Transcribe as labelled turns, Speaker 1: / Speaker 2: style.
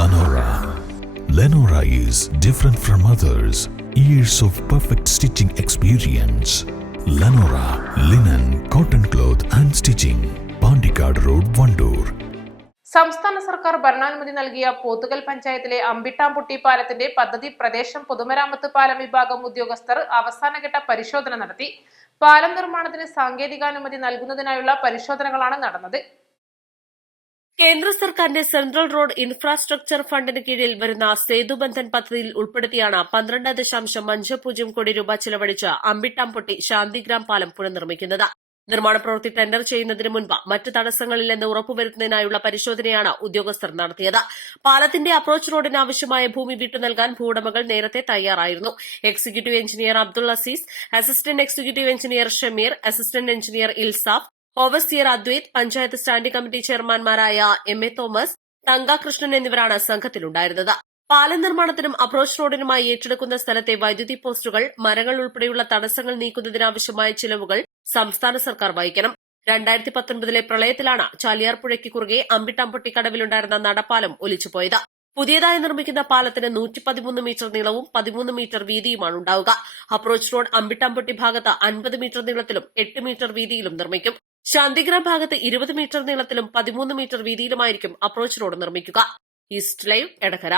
Speaker 1: Lenora. Lenora is different from others. Years of perfect stitching experience. Lenora linen, cotton cloth and stitching. Pandikad Road, Vandoor.
Speaker 2: സംസ്ഥാന സർക്കാർ ഭരണാനുമതി നൽകിയ പോത്തുകൽ പഞ്ചായത്തിലെ അമ്പിട്ടാംപുട്ടി പാലത്തിന്റെ പദ്ധതി പ്രദേശം പൊതുമരാമത്ത് പാലം വിഭാഗം ഉദ്യോഗസ്ഥർ അവസാനഘട്ട പരിശോധന നടത്തി പാലം നിർമ്മാണത്തിന് സാങ്കേതികാനുമതി നൽകുന്നതിനായുള്ള പരിശോധനകളാണ് നടന്നത്
Speaker 3: കേന്ദ്ര സർക്കാരിന്റെ സെൻട്രൽ റോഡ് ഇൻഫ്രാസ്ട്രക്ചർ ഫണ്ടിന് കീഴിൽ വരുന്ന സേതുബന്ധൻ പദ്ധതിയിൽ ഉൾപ്പെടുത്തിയാണ് പന്ത്രണ്ട് ദശാംശം അഞ്ച് പൂജ്യം കോടി രൂപ ചെലവഴിച്ച് അമ്പിട്ടാംപൊട്ടി ശാന്തിഗ്രാം പാലം പുനർനിർമ്മിക്കുന്നത്. നിർമ്മാണ പ്രവൃത്തി ടെൻഡർ ചെയ്യുന്നതിന് മുൻപ് മറ്റ് തടസ്സങ്ങളില്ലെന്ന് ഉറപ്പുവരുത്തുന്നതിനായുള്ള പരിശോധനയാണ് ഉദ്യോഗസ്ഥർ നടത്തിയത്. പാലത്തിന്റെ അപ്രോച്ച് റോഡിന് ആവശ്യമായ ഭൂമി വിട്ടു നൽകാൻ ഭൂവുടമകൾ നേരത്തെ തയ്യാറായിരുന്നു. Executive engineer Abdul Aziz assistant executive engineer Shameer assistant engineer Ilsaf overseer Advaith panchayat standing committee ചെയർമാൻമാരായ M A Thomas Thankakrishnan എന്നിവരാണ് സംഘത്തിലുണ്ടായിരുന്നത്. പാലം നിർമ്മാണത്തിനും അപ്രോച്ച് റോഡിനുമായി ഏറ്റെടുക്കുന്ന സ്ഥലത്തെ വൈദ്യുതി പോസ്റ്റുകൾ മരങ്ങൾ ഉൾപ്പെടെയുള്ള തടസ്സങ്ങൾ നീക്കുന്നതിനാവശ്യമായ ചിലവുകൾ സംസ്ഥാന സർക്കാർ വഹിക്കണം. രണ്ടായിരത്തി പത്തൊൻപതിലെ പ്രളയത്തിലാണ് ചാലിയാർ ചാലിയാർപ്പുഴയ്ക്ക് കുറുകെ അമ്പിട്ടാംപൊട്ടി കടവിലുണ്ടായിരുന്ന നടപ്പാലം ഒലിച്ചുപോയത്. പുതിയതായി നിർമ്മിക്കുന്ന പാലത്തിന് നൂറ്റി പതിമൂന്ന് മീറ്റർ നീളവും പതിമൂന്ന് മീറ്റർ വീതിയുമാണ് ഉണ്ടാവുക. അപ്രോച്ച് റോഡ് അമ്പിട്ടാംപൊട്ടി ഭാഗത്ത് അൻപത് മീറ്റർ നീളത്തിലും എട്ട് മീറ്റർ വീതിയിലും നിർമ്മിക്കും. ശാന്തിഗ്രാം ഭാഗത്ത് ഇരുപത് മീറ്റർ നീളത്തിലും പതിമൂന്ന് മീറ്റർ വീതിയിലുമായിരിക്കും അപ്രോച്ച് റോഡ് നിർമ്മിക്കുക. East live Edakkara